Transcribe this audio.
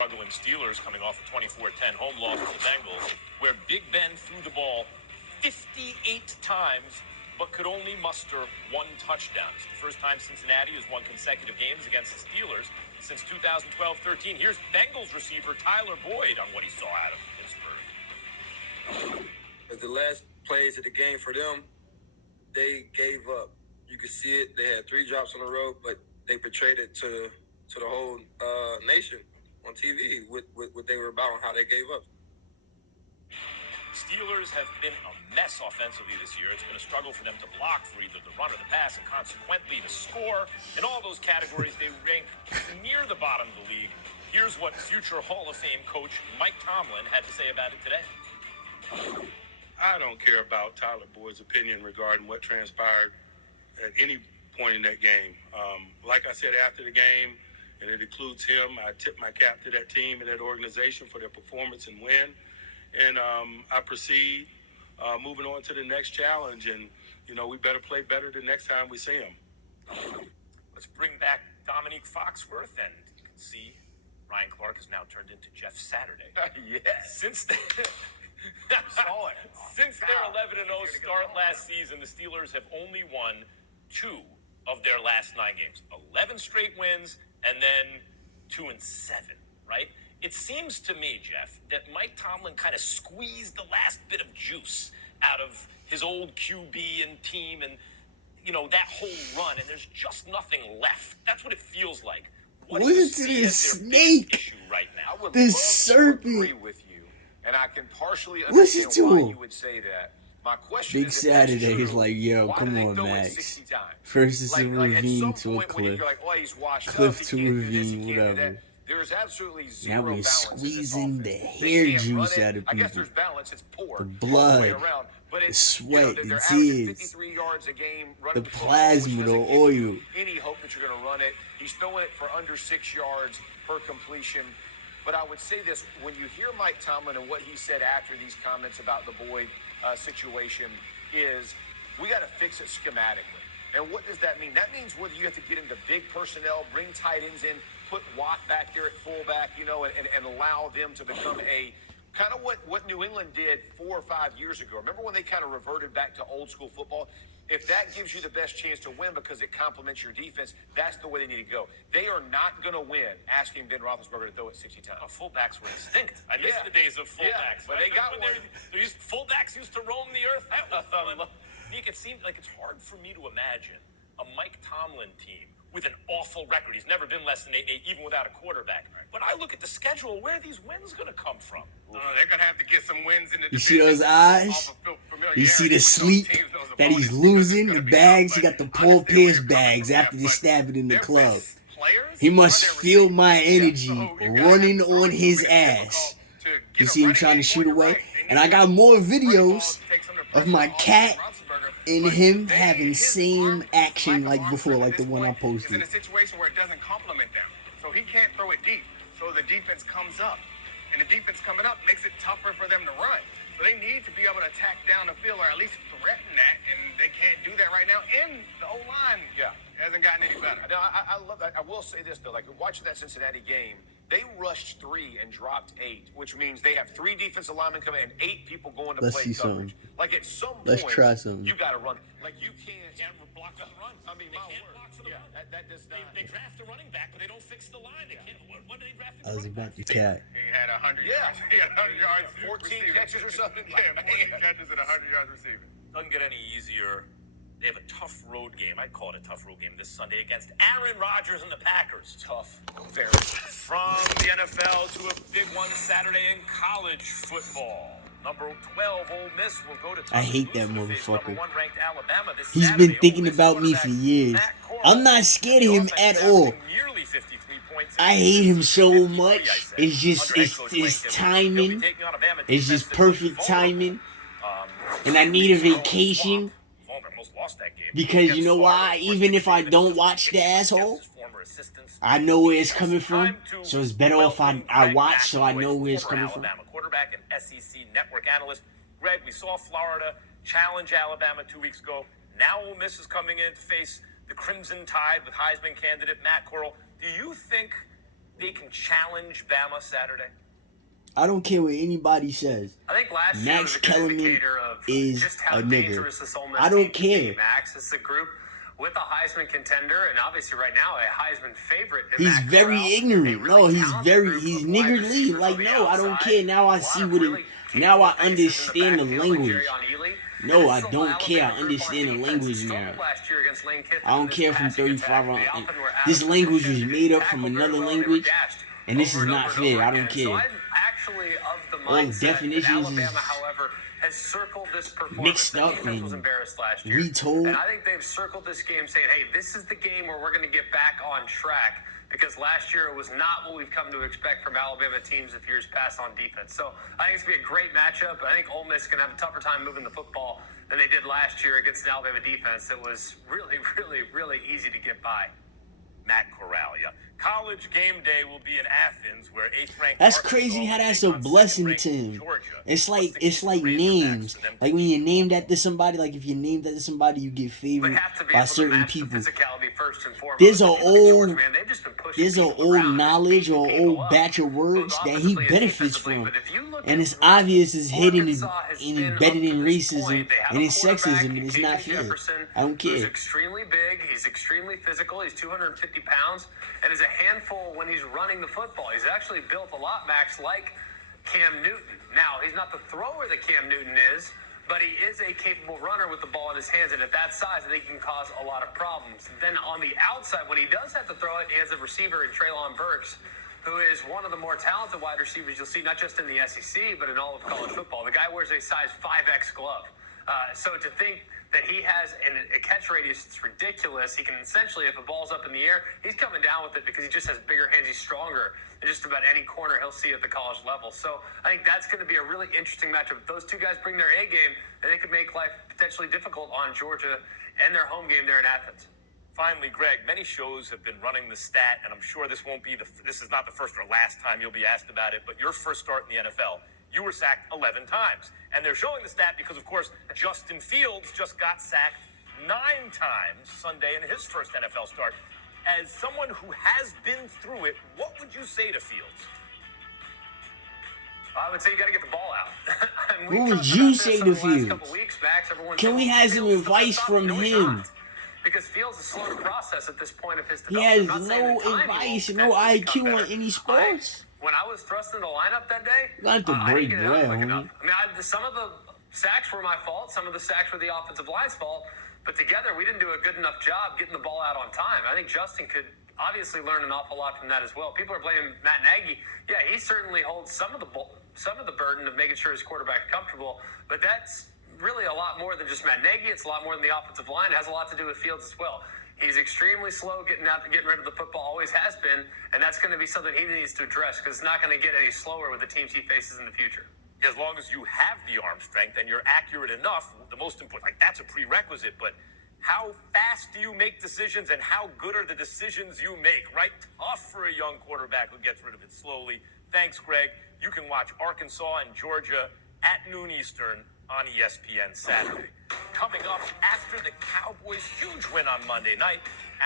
Struggling Steelers coming off a 24-10 home loss to the Bengals, where Big Ben threw the ball 58 times, but could only muster one touchdown. It's the first time Cincinnati has won consecutive games against the Steelers since 2012-13. Here's Bengals receiver Tyler Boyd on what he saw out of Pittsburgh. The last plays of the game for them, they gave up. You could see it. They had 3 drops on the road, but they portrayed it to the whole nation on TV with what they were about and how they gave up. Steelers have been a mess offensively this year. It's been a struggle for them to block for either the run or the pass, and consequently to score. In all those categories, they rank near the bottom of the league. Here's what future Hall of Fame coach Mike Tomlin had to say about it today. I don't care about Tyler Boyd's opinion regarding what transpired at any point in that game. Like I said after the game, and it includes him, I tip my cap to that team and that organization for their performance and win. And I proceed moving on to the next challenge. And, we better play better the next time we see him. Let's bring back Dominique Foxworth. And you can see Ryan Clark has now turned into Jeff Saturday. Yes. Since their 11-0 start last season, the Steelers have only won 2 of their last 9 games. 11 straight wins and then 2-7, right? It seems to me, Jeff, that Mike Tomlin kind of squeezed the last bit of juice out of his old QB and team and, that whole run, and there's just nothing left. That's what it feels like. What do you see as their biggest issue right now? I would This love serpent. to agree with you, and I can partially understand why you would say that. My question Big is, if that's Saturday, he's true, like, yo, why come do they on, throw it Max. 60 times? First it's a At ravine some to a point when cliff. you're like, oh, he's washed Cliff up, to he can't do this, ravine, he can't do whatever. that. There is absolutely zero Now we're balance in this squeezing the offense. hair They can't run juice it. out of I guess people. there's balance. It's poor. The all blood, way around. But the it's, sweat, they're the averaging tears, 53 yards a game, the running the football, plasma, which the doesn't give oil. you any hope that you're going to run it. He's throwing it for under 6 yards per completion. But I would say this, when you hear Mike Tomlin and what he said after these comments about the Boyd situation is, we got to fix it schematically. And what does that mean? That means whether you have to get into big personnel, bring tight ends in, put Watt back there at fullback, and allow them to become a kind of what New England did 4 or 5 years ago. Remember when they kind of reverted back to old school football? If that gives you the best chance to win because it complements your defense, that's the way they need to go. They are not going to win asking Ben Roethlisberger to throw it 60 times. Fullbacks were extinct. I miss the days of fullbacks. But they got one. Fullbacks used to roam the earth. That was fun. Nick, it seems like it's hard for me to imagine a Mike Tomlin team with an awful record. He's never been less than 8-8, even without a quarterback. But I look at the schedule. Where are these wins going to come from? They're going to have to get some wins in the You see those eyes? You see the sleep that he's losing? The bags? He got the Paul Pierce bags after they stab it in the club. He must feel my energy running on his ass. You see him trying to shoot away? And I got more videos of my cat and him having same action like before, like the one I posted. He's in a situation where it doesn't complement them. So he can't throw it deep. So the defense comes up. And the defense coming up makes it tougher for them to run. So they need to be able to attack down the field or at least threaten that. And they can't do that right now. And the O-line hasn't gotten any better. Now, I love that. I will say this, though. Like, watching that Cincinnati game, they rushed 3 and dropped 8, which means they have 3 defensive linemen coming and 8 people going to play coverage. Like, at some point, try some. you got to run. Like, you can't block the run. I mean, they can't block for the run. That does not. They draft a running back, but they don't fix the line. They can't. What did they draft? I was about to cat. He had 100 yards. He had 100 yards. 14 catches or something? Yeah, 14 catches and 100 yards receiving. Doesn't get any easier. They have a tough road game. I'd call it a tough road game this Sunday against Aaron Rodgers and the Packers. Tough. Very. From the NFL to a big one Saturday in college football. Number 12, Ole Miss will go to I hate that motherfucker. Alabama this He's Saturday. been thinking Ole Miss about me for years. I'm not scared of him at all. I hate him so much. It's just it's timing. It's just perfect timing. And I need a vacation. Because you know why? Even if I don't watch the asshole, I know where it's coming from. So it's better if I watch so I know where it's coming from. Alabama quarterback and SEC network analyst. Greg, we saw Florida challenge Alabama 2 weeks ago. Now Ole Miss is coming in to face the Crimson Tide with Heisman candidate Matt Corral. Do you think they can challenge Bama Saturday? I don't care what anybody says. I think last year Max was a good Kellerman indicator of is just how a nigger. dangerous this Ole Miss I don't team can be, care. Max, it's a group with a Heisman contender, and obviously right now a Heisman favorite. He's Matt very Corral, ignorant. a really No, he's talented group of wide niggardly. receivers Like, on the no, I don't outside. care. Now I A lot see of what really it. Now I capable faces understand the in backfield, like language. Jerry Ely. No, This I is a don't care. I Alabama group on understand the defense language that now. struggled last year against Lane Kiffin I don't in this care from passing 35 attack. on. They often were out This of language position. was They made didn't up from tackle very another well. They were language, gashed and this over is and not over and fair. over I don't again. So care. I'm actually of the All mindset definitions that is Alabama, however, has circled this performance. mixed The up defense was and embarrassed last year. retold. And I think they've circled this game saying, hey, this is the game where we're going to get back on track. Because last year it was not what we've come to expect from Alabama teams of years past on defense. So I think it's going to be a great matchup. I think Ole Miss is going to have a tougher time moving the football than they did last year against an Alabama defense that was really, really, really easy to get by. Matt Corral, yeah. College game day will be in Athens, where 8th ranked. That's Arkansas crazy how will that's take a on blessing 2nd-ranked to him. Georgia. It's What's like the key names. Razorbacks for them Like to when you name that to somebody, like if you name that to somebody, you get They favored have to be by able to certain match people. the physicality first and foremost. There's a If you look at Georgia, old, man, they've just been pushing there's a people old around, knowledge beating or people old up, batch of both words that he offensively and benefits defensively. from, But if you look and at it's obvious it's hidden Arkansas has and been embedded up in to this racism point. They have and a in sexism, quarterback and in it's KJ not fair. Jefferson, I don't who's care. extremely big. He's extremely physical. He's 250 pounds and is a handful when he's running the football. He's actually built a lot, Max, like Cam Newton. Now, he's not the thrower that Cam Newton is, but he is a capable runner with the ball in his hands, and at that size, I think he can cause a lot of problems. Then on the outside, when he does have to throw it, he has a receiver in Treylon Burks, who is one of the more talented wide receivers you'll see, not just in the SEC, but in all of college football. The guy wears a size 5X glove. So to think that he has a catch radius that's ridiculous, he can essentially, if the ball's up in the air, he's coming down with it because he just has bigger hands. He's stronger than just about any corner he'll see at the college level. So I think that's going to be a really interesting matchup. If those two guys bring their A game, then they could make life potentially difficult on Georgia and their home game there in Athens. Finally, Greg, many shows have been running the stat, and I'm sure this is not the first or last time you'll be asked about it, but your first start in the NFL, you were sacked 11 times. And they're showing the stat because, of course, Justin Fields just got sacked 9 times Sunday in his first NFL start. As someone who has been through it, what would you say to Fields? I would say you got to get the ball out. What would you say to Fields? Can we have some advice from him? Because Fields is slow to process at this point of his He development. has no advice, no IQ on any sports. When I was thrust in the lineup that day, Not to I break didn't get it bread, out quick homie. enough. I mean, some of the sacks were my fault. Some of the sacks were the offensive line's fault. But together, we didn't do a good enough job getting the ball out on time. I think Justin could obviously learn an awful lot from that as well. People are blaming Matt Nagy. Yeah, he certainly holds some of the burden of making sure his quarterback's comfortable. But that's really a lot more than just Matt Nagy. It's a lot more than the offensive line. It has a lot to do with Fields as well. He's extremely slow getting rid of the football, always has been, and that's going to be something he needs to address because it's not going to get any slower with the teams he faces in the future. As long as you have the arm strength and you're accurate enough, the most important, that's a prerequisite, but how fast do you make decisions and how good are the decisions you make, right? Tough for a young quarterback who gets rid of it slowly. Thanks, Greg. You can watch Arkansas and Georgia at noon Eastern on ESPN Saturday. Coming up after the Cowboys' huge win on Monday night,